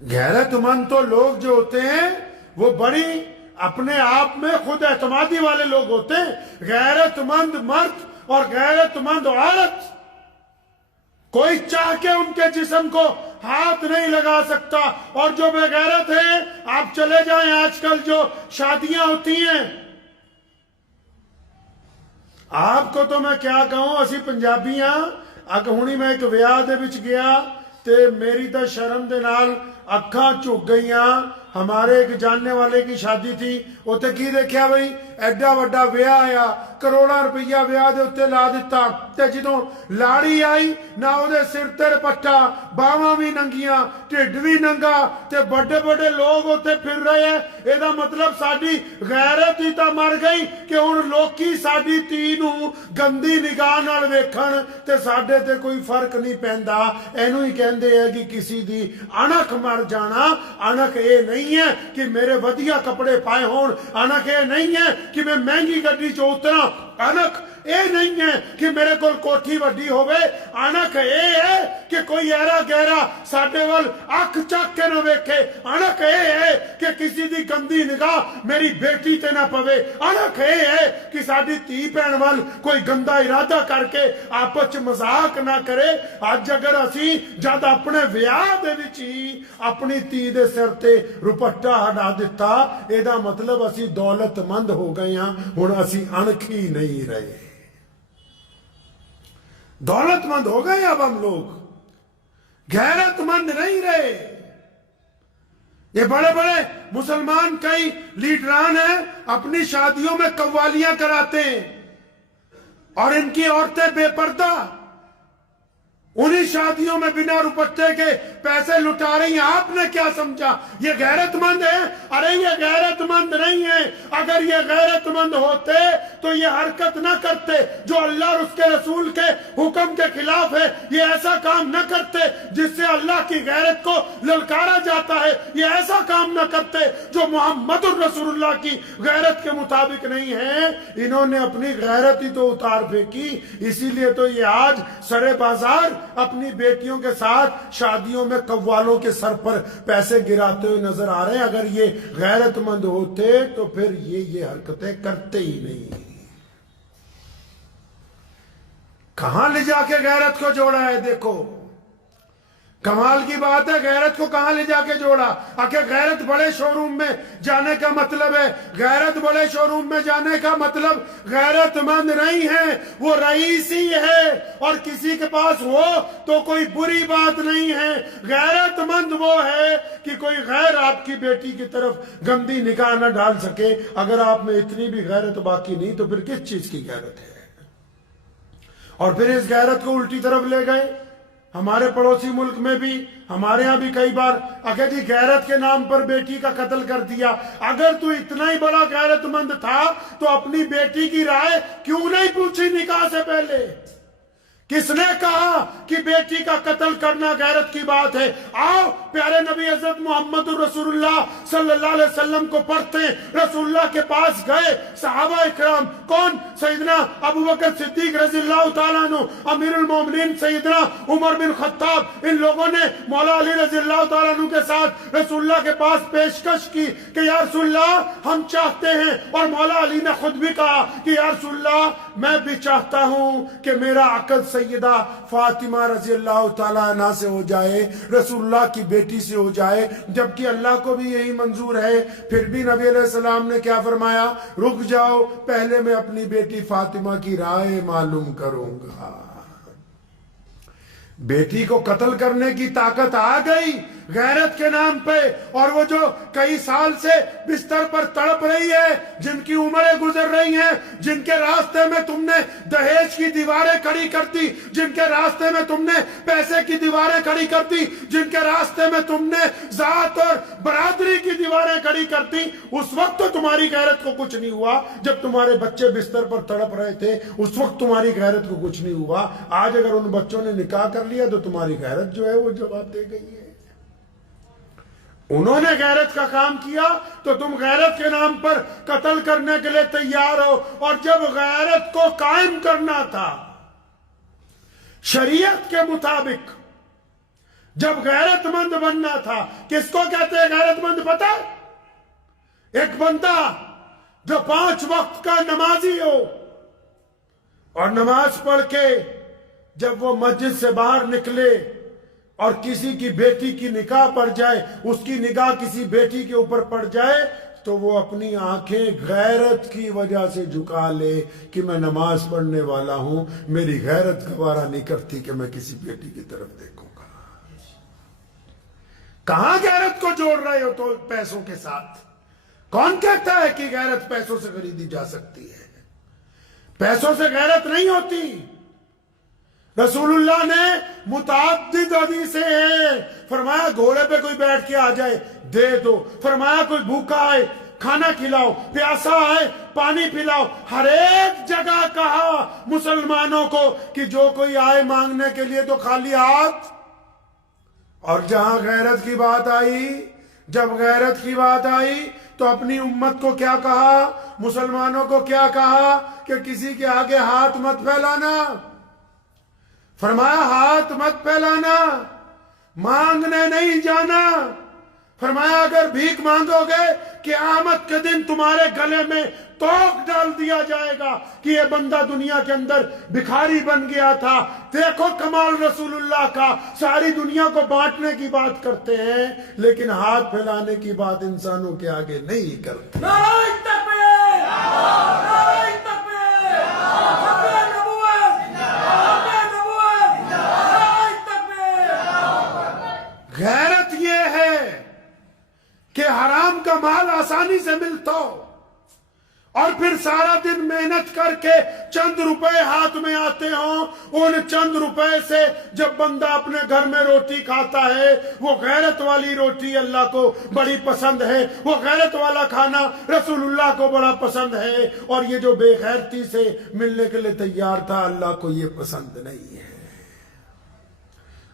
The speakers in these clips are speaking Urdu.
غیرت مند تو لوگ جو ہوتے ہیں وہ بڑی اپنے آپ میں خود اعتمادی والے لوگ ہوتے ہیں. غیرت مند مرد اور غیرت مند عورت کوئی چاہ کے ان کے جسم کو ہاتھ نہیں لگا سکتا. اور جو بے غیرت ہے، آپ چلے جائیں آج کل جو شادیاں ہوتی ہیں، آپ کو تو میں کیا کہوں، اسی پنجابیاں ہونی میں ایک ویاہ دے وچ گیا تے میری تو شرم دے نال اکھاں جھک گئیاں. ہمارے ایک جاننے والے کی شادی تھی، اوتے کی دیکھیا بھئی ایڈا وڈا ویاہ آیا، کروڑاں روپیہ ویاہ دے اتے لا دیتا، تے جدوں لاڑی آئی نہ او دے سر تے پٹا، باواں بھی ننگیاں، ٹھڈ بھی ننگا، تے بڑے بڑے لوگ اوتے پھر رہے ہیں. اے دا مطلب ساڈی غیرت ہی تا مر گئی کہ ہن لوکی ساڈی تی نو گندی نگاہ نال ویکھن تے ساڈے تے کوئی فرق نہیں پیندا. اینو ہی کہندے ہیں کہ کسی دی انکھ مر جانا. انکھ اے نہیں ہے کہ میرے ودیا کپڑے پائے ہون، انکھ اے نہیں ہے کہ میں مہنگی گڈی چ اتراں، انکھ اے نہیں ہے کہ میرے کول کوٹھی وڈی ہوئے. انکھ اے ہے کہ کوئی ایرا گہرا ساڈے ول اکھ چک کے نہ ویکھے. انکھ اے ہے کہ کسی دی گندی نگاہ میری بیٹی تے نہ پوے. انکھ اے ہے کہ ساڈی تھی بہن ول کوئی گندا ارادہ کر کے آپس چ مذاق نہ کرے. اج اگر اسی جد اپنے ویاہ دے وچ ہی اپنی تھی دے سر تے روپٹا ہٹا دیتا، اے دا مطلب اسی دولت مند ہو گئے ہاں. ہن اسی انکھ ہی نہیں رہے، دولت مند ہو گئے. اب ہم لوگ غیرت مند نہیں رہے. یہ بڑے بڑے مسلمان کئی لیڈران ہیں، اپنی شادیوں میں قوالیاں کراتے ہیں اور ان کی عورتیں بے پردہ انہی شادیوں میں بنا روپٹے کے پیسے لٹا رہی ہیں. آپ نے کیا سمجھا یہ غیرت مند ہے؟ ارے یہ غیرت مند نہیں ہے. اگر یہ غیرت مند ہوتے تو یہ حرکت نہ کرتے جو اللہ اور اس کے رسول کے حکم کے خلاف ہے. یہ ایسا کام نہ کرتے جس سے اللہ کی غیرت کو للکارا جاتا ہے. یہ ایسا کام نہ کرتے جو محمد الرسول اللہ کی غیرت کے مطابق نہیں ہے. انہوں نے اپنی غیرت ہی تو اتار پھینکی. اسی لیے تو یہ آج سرے بازار اپنی بیٹیوں کے ساتھ شادیوں میں قوالوں کے سر پر پیسے گراتے ہوئے نظر آ رہے ہیں. اگر یہ غیرت مند ہوتے تو پھر یہ حرکتیں کرتے ہی نہیں. کہاں لے جا کے غیرت کو جوڑا ہے؟ دیکھو کمال کی بات ہے. غیرت کو کہاں لے جا کے جوڑا؟ آخر غیرت بڑے شو روم میں جانے کا مطلب ہے، غیرت بڑے شو روم میں جانے کا مطلب غیرت مند نہیں ہے، وہ رئیس ہی ہے. اور کسی کے پاس ہو تو کوئی بری بات نہیں ہے. غیرت مند وہ ہے کہ کوئی غیر آپ کی بیٹی کی طرف گندی نگاہ نہ ڈال سکے. اگر آپ میں اتنی بھی غیرت باقی نہیں تو پھر کس چیز کی غیرت ہے؟ اور پھر اس غیرت کو الٹی طرف لے گئے. ہمارے پڑوسی ملک میں بھی، ہمارے ہاں بھی کئی بار اگر جی غیرت کے نام پر بیٹی کا قتل کر دیا. اگر تو اتنا ہی بڑا غیرت مند تھا تو اپنی بیٹی کی رائے کیوں نہیں پوچھی نکاح سے پہلے؟ کس نے کہا کہ بیٹی کا قتل کرنا غیرت کی بات ہے؟ آؤ پیارے نبی حضرت محمد الرسول اللہ صلی اللہ علیہ وسلم کو پڑھتے ہیں. رسول اللہ کے پاس گئے صحابہ اکرام. کون؟ سیدنا ابو بکر صدیق رضی اللہ تعالیٰ عنہ، امیر المومنین سیدنا عمر بن خطاب. ان لوگوں نے مولا علی رضی اللہ تعالیٰ عنہ کے ساتھ رسول اللہ کے پاس پیشکش کی کہ یا رسول اللہ ہم چاہتے ہیں. اور مولا علی نے خود بھی کہا کہ یا رسول اللہ میں بھی چاہتا ہوں کہ میرا عقد سیدہ فاطمہ رضی اللہ تعالیٰ عنہ سے ہو جائے، رسول اللہ کی بیٹی سے ہو جائے، جبکہ اللہ کو بھی یہی منظور ہے. پھر بھی نبی علیہ السلام نے کیا فرمایا؟ رک جاؤ، پہلے میں اپنی بیٹی فاطمہ کی رائے معلوم کروں گا. بیٹی کو قتل کرنے کی طاقت آ گئی غیرت کے نام پہ. اور وہ جو کئی سال سے بستر پر تڑپ رہی ہے، جن کی عمریں گزر رہی ہیں، جن کے راستے میں تم نے دہیج کی دیواریں کھڑی کر دی، جن کے راستے میں تم نے پیسے کی دیواریں کھڑی کر دی، جن کے راستے میں تم نے ذات اور برادری کی دیواریں کھڑی کر دی، اس وقت تو تمہاری غیرت کو کچھ نہیں ہوا. جب تمہارے بچے بستر پر تڑپ رہے تھے اس وقت تمہاری غیرت کو کچھ نہیں ہوا. آج اگر ان بچوں نے نکاح کر لیا تو تمہاری غیرت جو ہے وہ جواب دے گئی ہے. انہوں نے غیرت کا کام کیا تو تم غیرت کے نام پر قتل کرنے کے لیے تیار ہو. اور جب غیرت کو قائم کرنا تھا شریعت کے مطابق، جب غیرت مند بننا تھا، کس کو کہتے ہیں غیرت مند پتہ؟ ایک بندہ جو 5 وقت کا نمازی ہو اور نماز پڑھ کے جب وہ مسجد سے باہر نکلے اور کسی کی بیٹی کی نکاح پڑ جائے، اس کی نگاہ کسی بیٹی کے اوپر پڑ جائے تو وہ اپنی آنکھیں غیرت کی وجہ سے جھکا لے کہ میں نماز پڑھنے والا ہوں، میری غیرت گوارا نہیں کرتی کہ میں کسی بیٹی کی طرف دیکھوں گا۔ کہاں غیرت کو جوڑ رہے ہو تو پیسوں کے ساتھ؟ کون کہتا ہے کہ غیرت پیسوں سے خریدی جا سکتی ہے؟ پیسوں سے غیرت نہیں ہوتی۔ رسول اللہ نے متعدد حدیثیں ہیں، فرمایا گھوڑے پہ کوئی بیٹھ کے آ جائے دے دو، فرمایا کوئی بھوکا آئے کھانا کھلاؤ، پیاسا آئے پانی پلاؤ، ہر ایک جگہ کہا مسلمانوں کو کہ جو کوئی آئے مانگنے کے لیے تو خالی ہاتھ۔ اور جہاں غیرت کی بات آئی، جب غیرت کی بات آئی تو اپنی امت کو کیا کہا، مسلمانوں کو کیا کہا کہ کسی کے آگے ہاتھ مت پھیلانا۔ فرمایا ہاتھ مت پھیلانا، مانگنے نہیں جانا۔ فرمایا اگر بھیک مانگو گے قیامت کے دن تمہارے گلے میں توق ڈال دیا جائے گا کہ یہ بندہ دنیا کے اندر بھکاری بن گیا تھا۔ دیکھو کمال رسول اللہ کا، ساری دنیا کو بانٹنے کی بات کرتے ہیں لیکن ہاتھ پھیلانے کی بات انسانوں کے آگے نہیں کرتے۔ نعرہ تکبیر! نعرہ تکبیر! حق نبوت! حق نبوت! نعرہ تکبیر! غیرت یہ ہے کہ حرام کا مال آسانی سے ملتا ہو اور پھر سارا دن محنت کر کے چند روپے ہاتھ میں آتے ہوں، ان چند روپے سے جب بندہ اپنے گھر میں روٹی کھاتا ہے وہ غیرت والی روٹی اللہ کو بڑی پسند ہے، وہ غیرت والا کھانا رسول اللہ کو بڑا پسند ہے، اور یہ جو بے غیرتی سے ملنے کے لیے تیار تھا اللہ کو یہ پسند نہیں ہے۔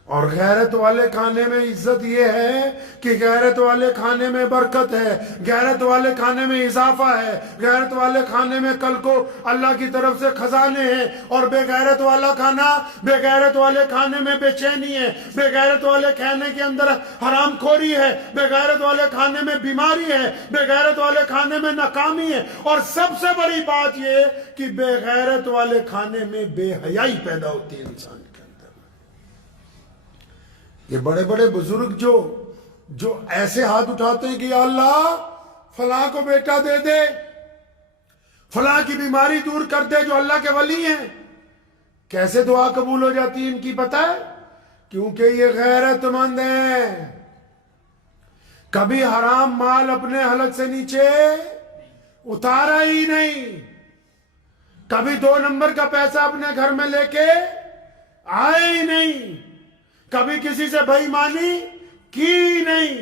اور غیرت والے کھانے میں عزت یہ ہے کہ غیرت والے کھانے میں برکت ہے، غیرت والے کھانے میں اضافہ ہے، غیرت والے کھانے میں کل کو اللہ کی طرف سے خزانے ہیں، اور بے غیرت والا کھانا، بے غیرت والے کھانے میں بے چینی ہے، بے غیرت والے کھانے کے اندر حرام خوری ہے، بے غیرت والے کھانے میں بیماری ہے، بے غیرت والے کھانے میں ناکامی ہے، اور سب سے بڑی بات یہ کہ بے غیرت والے کھانے میں بے حیائی پیدا ہوتی ہے انسان۔ یہ بڑے بڑے بزرگ جو ایسے ہاتھ اٹھاتے ہیں کہ یا اللہ فلاں کو بیٹا دے دے، فلاں کی بیماری دور کر دے، جو اللہ کے ولی ہیں، کیسے دعا قبول ہو جاتی ہے ان کی پتہ ہے؟ کیونکہ یہ غیرت مند ہیں، کبھی حرام مال اپنے حلق سے نیچے اتارا ہی نہیں، کبھی 2 نمبر کا پیسہ اپنے گھر میں لے کے آئے ہی نہیں، کبھی کسی سے بے ایمانی کی نہیں،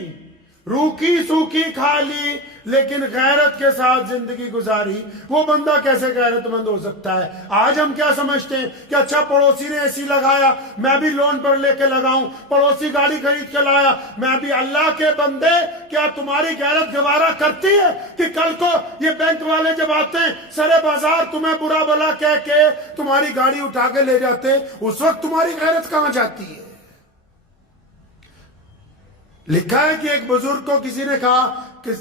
روکی سوکی کھا لی لیکن غیرت کے ساتھ زندگی گزاری۔ وہ بندہ کیسے غیرت مند ہو سکتا ہے؟ آج ہم کیا سمجھتے ہیں کہ اچھا پڑوسی نے اے سی لگایا میں بھی لون پر لے کے لگاؤں، پڑوسی گاڑی خرید کے لایا میں بھی۔ اللہ کے بندے، کیا تمہاری غیرت گوارا کرتی ہے کہ کل کو یہ بینک والے جب آتے ہیں سرے بازار تمہیں برا بلا کہہ کے تمہاری گاڑی اٹھا کے لے جاتے، اس وقت تمہاری غیرت کہاں جاتی ہے؟ لکھا ہے کہ ایک بزرگ کو کسی نے کہا کہ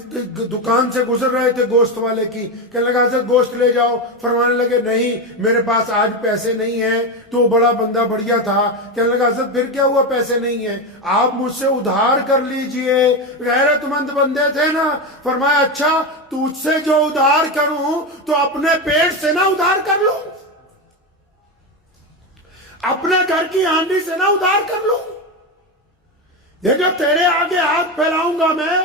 دکان سے گزر رہے تھے گوشت والے کی، کہنے لگا حضرت گوشت لے جاؤ، فرمانے لگے نہیں میرے پاس آج پیسے نہیں ہیں۔ تو وہ بڑا بندہ بڑھیا تھا، کہنے لگا حضرت پھر کیا ہوا پیسے نہیں ہیں، آپ مجھ سے ادھار کر لیجئے۔ غیرت مند بندے تھے نا، فرمایا اچھا تجھ سے جو ادھار کروں تو اپنے پیٹ سے نہ ادھار کر لوں، اپنے گھر کی ہانڈی سے نہ ادھار کر لوں؟ یہ جو تیرے آگے ہاتھ پھیلاؤں گا میں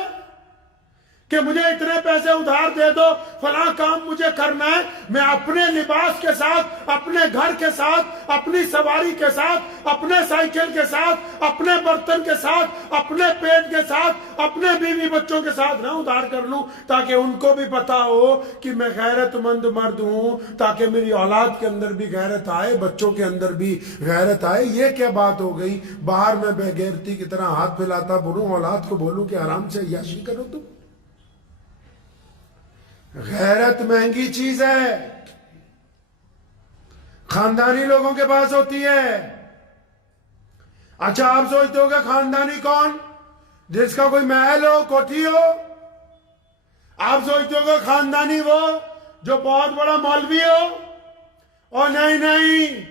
کہ مجھے اتنے پیسے ادھار دے دو، فلاں کام مجھے کرنا ہے، میں اپنے لباس کے ساتھ، اپنے گھر کے ساتھ، اپنی سواری کے ساتھ، اپنے سائیکل کے ساتھ، اپنے برتن کے ساتھ، اپنے پیٹ کے ساتھ، اپنے بیوی بچوں کے ساتھ نہ ادھار کر لوں، تاکہ ان کو بھی پتا ہو کہ میں غیرت مند مرد ہوں، تاکہ میری اولاد کے اندر بھی غیرت آئے، بچوں کے اندر بھی غیرت آئے۔ یہ کیا بات ہو گئی؟ باہر میں بے غیرتی کی طرح ہاتھ پھیلاتا پھروں، اولاد کو بولوں کہ آرام سے عیاشی کرو تم۔ غیرت مہنگی چیز ہے، خاندانی لوگوں کے پاس ہوتی ہے، اچھا آپ سوچتے ہو کہ خاندانی کون؟ جس کا کوئی محل ہو، کوٹھی ہو؟ آپ سوچتے ہو کہ خاندانی وہ جو بہت بڑا مولوی ہو؟ اور نہیں،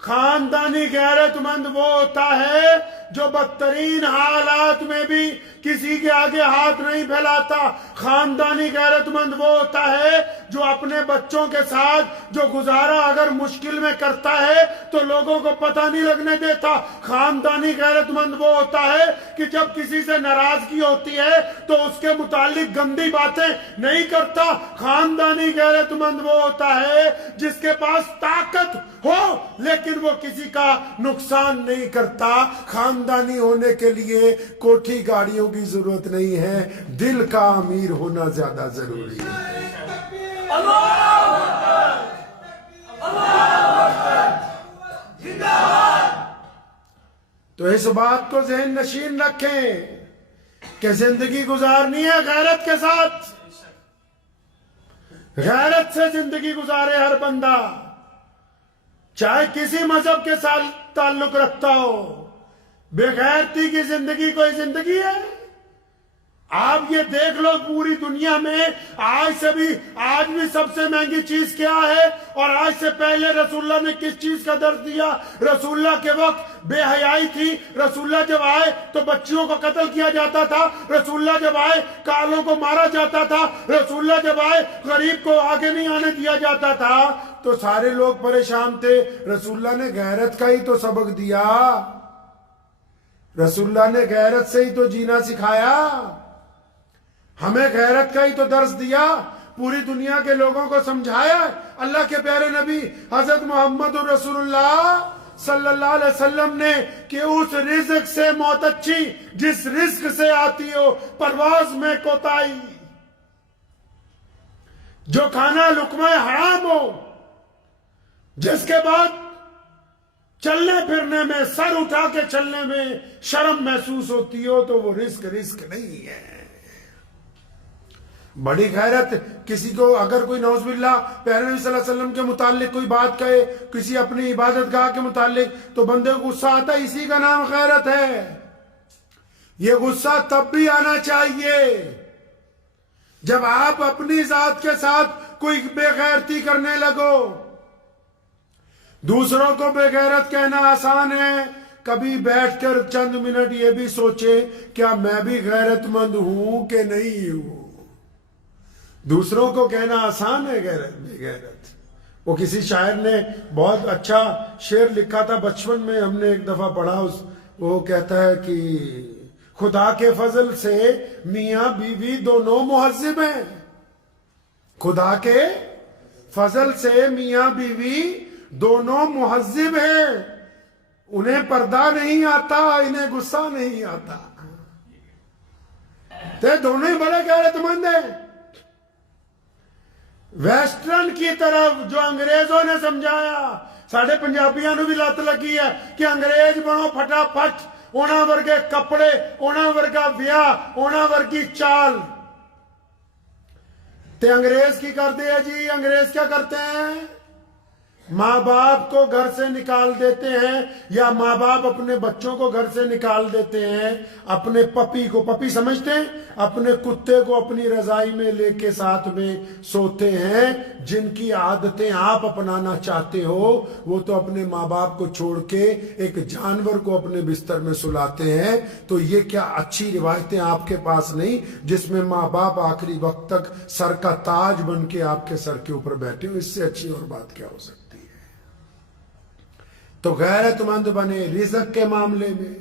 خاندانی غیرت مند وہ ہوتا ہے جو بدترین حالات میں بھی کسی کے آگے ہاتھ نہیں پھیلاتا۔ خاندانی غیرت مند وہ ہوتا ہے جو اپنے بچوں کے ساتھ جو گزارا اگر مشکل میں کرتا ہے تو لوگوں کو پتہ نہیں لگنے دیتا۔ خاندانی غیرت مند وہ ہوتا ہے کہ جب کسی سے ناراضگی ہوتی ہے تو اس کے متعلق گندی باتیں نہیں کرتا۔ خاندانی غیرت مند وہ ہوتا ہے جس کے پاس طاقت ہو لیکن وہ کسی کا نقصان نہیں کرتا۔ خاندانی ہونے کے لیے کوٹھی گاڑیوں کی ضرورت نہیں ہے، دل کا امیر ہونا زیادہ ضروری ہے۔ تو اس بات کو ذہن نشین رکھیں کہ زندگی گزارنی ہے غیرت کے ساتھ۔ غیرت سے زندگی گزارے ہر بندہ، چاہے کسی مذہب کے ساتھ تعلق رکھتا ہو۔ بے غیرتی کی زندگی کوئی زندگی ہے؟ آپ یہ دیکھ لو پوری دنیا میں آج بھی سب سے مہنگی چیز کیا ہے؟ اور آج سے پہلے رسول اللہ نے کس چیز کا درس دیا؟ رسول اللہ کے وقت بے حیائی تھی۔ رسول اللہ جب آئے تو بچیوں کو قتل کیا جاتا تھا۔ رسول اللہ جب آئے کالوں کو مارا جاتا تھا۔ رسول اللہ جب آئے غریب کو آگے نہیں آنے دیا جاتا تھا۔ تو سارے لوگ پریشان تھے۔ رسول اللہ نے غیرت کا ہی تو سبق دیا، رسول اللہ نے غیرت سے ہی تو جینا سکھایا، ہمیں غیرت کا ہی تو درس دیا، پوری دنیا کے لوگوں کو سمجھایا۔ اللہ کے پیارے نبی حضرت محمد رسول اللہ صلی اللہ علیہ وسلم نے کہ اس رزق سے موت اچھی جس رزق سے آتی ہو پرواز میں کوتاہی، جو کھانا لقمہ حرام ہو، جس کے بعد چلنے پھرنے میں سر اٹھا کے چلنے میں شرم محسوس ہوتی ہو تو وہ رزق نہیں ہے۔ بڑی غیرت کسی کو اگر کوئی نعوذ باللہ پیارے نبی صلی اللہ علیہ وسلم کے متعلق کوئی بات کہے، کسی اپنی عبادت گاہ کے متعلق، تو بندے کو غصہ آتا ہے، اسی کا نام غیرت ہے۔ یہ غصہ تب بھی آنا چاہیے جب آپ اپنی ذات کے ساتھ کوئی بے غیرتی کرنے لگو۔ دوسروں کو بے غیرت کہنا آسان ہے، کبھی بیٹھ کر چند منٹ یہ بھی سوچے کیا میں بھی غیرت مند ہوں کہ نہیں ہوں۔ دوسروں کو کہنا آسان ہے، بے غیرت۔ وہ کسی شاعر نے بہت اچھا شعر لکھا تھا، بچپن میں ہم نے ایک دفعہ پڑھا، وہ کہتا ہے کہ خدا کے فضل سے میاں بیوی دونوں مہذب ہیں۔ خدا کے فضل سے میاں بیوی دونوں مہذب ہیں، انہیں پردہ نہیں آتا، انہیں غصہ نہیں آتا، تو دونوں ہی بڑے غیرت مند ہیں۔ ویسٹرن کی طرف جو انگریزوں نے سمجھایا، ساڑھے پنجابیاں نو بھی لت لگی ہے کہ انگریز بنو پھٹا پھٹ، اونا ورگے کپڑے، اونا ورگا بیاہ، اونا ورگی چال۔ تے انگریز کی کرتے ہیں جی؟ انگریز کیا کرتے ہیں؟ ماں باپ کو گھر سے نکال دیتے ہیں، یا ماں باپ اپنے بچوں کو گھر سے نکال دیتے ہیں، اپنے پپی کو، پپی سمجھتے ہیں، اپنے کتے کو اپنی رضائی میں لے کے ساتھ میں سوتے ہیں۔ جن کی عادتیں آپ اپنانا چاہتے ہو وہ تو اپنے ماں باپ کو چھوڑ کے ایک جانور کو اپنے بستر میں سلاتے ہیں۔ تو یہ کیا اچھی روایتیں آپ کے پاس نہیں جس میں ماں باپ آخری وقت تک سر کا تاج بن کے آپ کے سر کے اوپر بیٹھے ہو؟ اس سے اچھی اور بات کیا ہو سکتی؟ تو غیرت مند بنے رزق کے معاملے میں،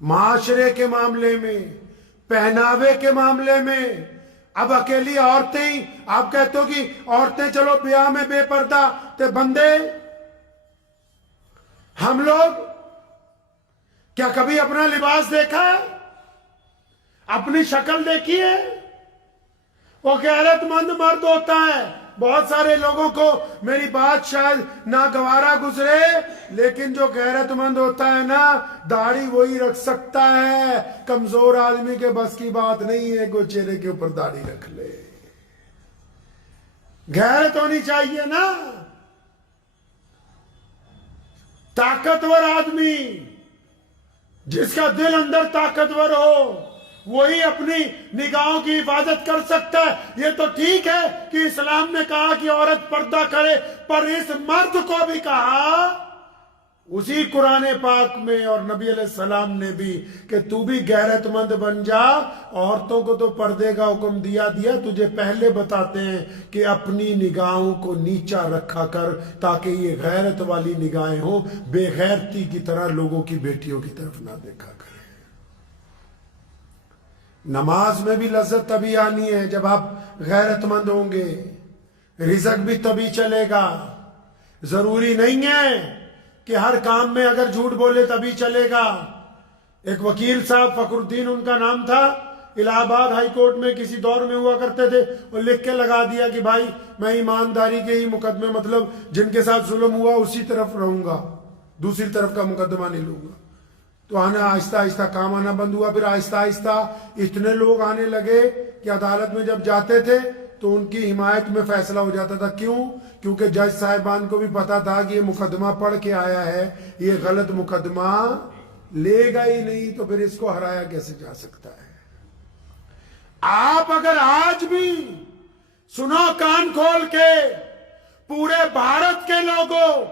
معاشرے کے معاملے میں، پہناوے کے معاملے میں۔ اب اکیلی عورتیں ہی آپ کہتے ہو کہ عورتیں چلو بیاہ میں بے پردہ، تے بندے ہم لوگ کیا کبھی اپنا لباس دیکھا ہے؟ اپنی شکل دیکھی ہے؟ وہ غیرت مند مرد ہوتا ہے۔ بہت سارے لوگوں کو میری بات شاید ناگوارا گزرے، لیکن جو غیرت مند ہوتا ہے نا، داڑھی وہی رکھ سکتا ہے، کمزور آدمی کے بس کی بات نہیں ہے کہ چہرے کے اوپر داڑھی رکھ لے۔ غیرت ہونی چاہیے نا۔ طاقتور آدمی جس کا دل اندر طاقتور ہو وہی اپنی نگاہوں کی حفاظت کر سکتا ہے۔ یہ تو ٹھیک ہے کہ اسلام نے کہا کہ عورت پردہ کرے، پر اس مرد کو بھی کہا اسی قرآن پاک میں اور نبی علیہ السلام نے بھی کہ تو بھی غیرت مند بن جا۔ عورتوں کو تو پردے کا حکم دیا، تجھے پہلے بتاتے ہیں کہ اپنی نگاہوں کو نیچا رکھا کر تاکہ یہ غیرت والی نگاہیں ہوں، بے غیرتی کی طرح لوگوں کی بیٹیوں کی طرف نہ دیکھا کریں۔ نماز میں بھی لذت تبھی آنی ہے جب آپ غیرت مند ہوں گے، رزق بھی تبھی چلے گا۔ ضروری نہیں ہے کہ ہر کام میں اگر جھوٹ بولے تبھی چلے گا۔ ایک وکیل صاحب فخر الدین ان کا نام تھا، الہ آباد ہائی کورٹ میں کسی دور میں ہوا کرتے تھے، اور لکھ کے لگا دیا کہ بھائی میں ایمانداری کے ہی مقدمے، مطلب جن کے ساتھ ظلم ہوا اسی طرف رہوں گا، دوسری طرف کا مقدمہ نہیں لوں گا۔ تو آہستہ آہستہ کام آنا بند ہوا، پھر آہستہ آہستہ اتنے لوگ آنے لگے کہ عدالت میں جب جاتے تھے تو ان کی حمایت میں فیصلہ ہو جاتا تھا۔ کیوں؟ کیونکہ جج صاحبان کو بھی پتا تھا کہ یہ مقدمہ پڑھ کے آیا ہے، یہ غلط مقدمہ لے گا ہی نہیں، تو پھر اس کو ہرایا کیسے جا سکتا ہے۔ آپ اگر آج بھی سنو کان کھول کے، پورے بھارت کے لوگوں،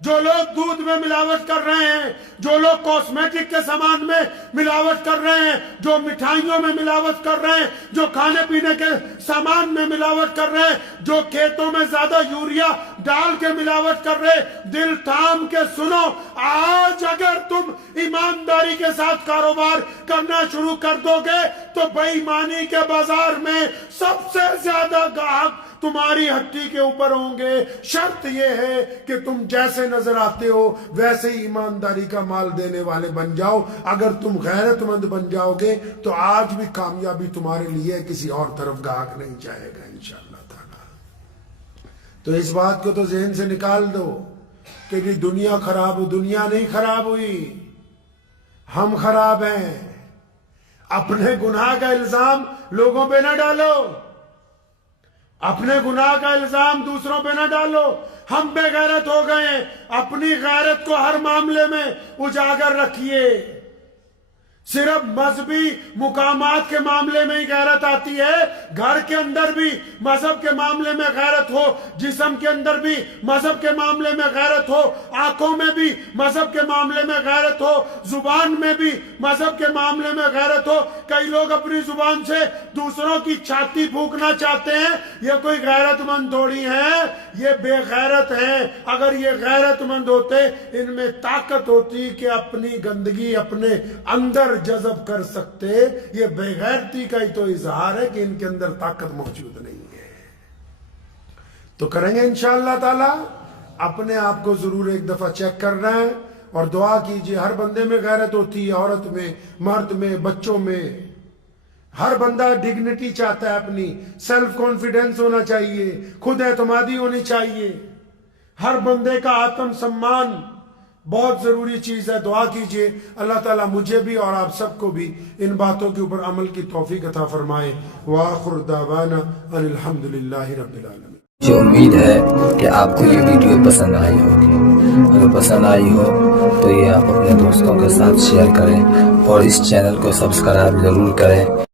جو لوگ دودھ میں ملاوٹ کر رہے ہیں، جو لوگ کاسمیٹک کے سامان میں ملاوٹ کر رہے ہیں، جو مٹھائیوں میں ملاوٹ کر رہے ہیں، جو کھانے پینے کے سامان میں ملاوٹ کر رہے ہیں، جو کھیتوں میں زیادہ یوریا ڈال کے ملاوٹ کر رہے، دل تھام کے سنو، آج اگر تم ایمانداری کے ساتھ کاروبار کرنا شروع کر دو گے تو بے ایمانی کے بازار میں سب سے زیادہ گاہک تمہاری ہڈی کے اوپر ہوں گے۔ شرط یہ ہے کہ تم جیسے نظر آتے ہو ویسے ہی ایمانداری کا مال دینے والے بن جاؤ۔ اگر تم غیرت مند بن جاؤ گے تو آج بھی کامیابی تمہارے لیے کسی اور طرف گاہک نہیں جائے گا انشاءاللہ تعالی۔ تو اس بات کو تو ذہن سے نکال دو کہ یہ دنیا خراب ہو، دنیا نہیں خراب ہوئی، ہم خراب ہیں۔ اپنے گناہ کا الزام لوگوں پہ نہ ڈالو، اپنے گناہ کا الزام دوسروں پہ نہ ڈالو۔ ہم بے غیرت ہو گئے ہیں، اپنی غیرت کو ہر معاملے میں اجاگر رکھیے۔ صرف مذہبی مقامات کے معاملے میں ہی غیرت آتی ہے، گھر کے اندر بھی مذہب کے معاملے میں غیرت ہو، جسم کے اندر بھی مذہب کے معاملے میں غیرت ہو، آنکھوں میں بھی مذہب کے معاملے میں غیرت ہو، زبان میں بھی مذہب کے معاملے میں غیرت ہو۔ کئی لوگ اپنی زبان سے دوسروں کی چھاتی پھونکنا چاہتے ہیں، یہ کوئی غیرت مند تھوڑی ہیں، یہ بے غیرت ہیں۔ اگر یہ غیرت مند ہوتے، ان میں طاقت ہوتی کہ اپنی گندگی اپنے اندر جذب کر سکتے۔ یہ بے غیرتی کا ہی تو اظہار ہے کہ ان کے اندر طاقت موجود نہیں ہے۔ تو کریں گے انشاءاللہ تعالی۔ اپنے آپ کو ضرور ایک دفعہ چیک کرنا ہے اور دعا کیجئے۔ ہر بندے میں غیرت ہوتی ہے، عورت میں، مرد میں، بچوں میں۔ ہر بندہ ڈگنیٹی چاہتا ہے، اپنی سیلف کانفیڈنس ہونا چاہیے، خود اعتمادی ہونی چاہیے۔ ہر بندے کا آتم سمان بہت ضروری چیز ہے۔ دعا کیجئے اللہ تعالیٰ مجھے بھی اور آپ سب کو بھی ان باتوں کے اوپر عمل کی توفیق عطا فرمائے۔ وآخر دعوانا ان الحمدللہ رب العالمین۔ مجھے امید ہے کہ آپ کو یہ ویڈیو پسند آئی ہوگی۔ اگر پسند آئی ہو تو یہ آپ اپنے دوستوں کے ساتھ شیئر کریں اور اس چینل کو سبسکرائب ضرور کریں۔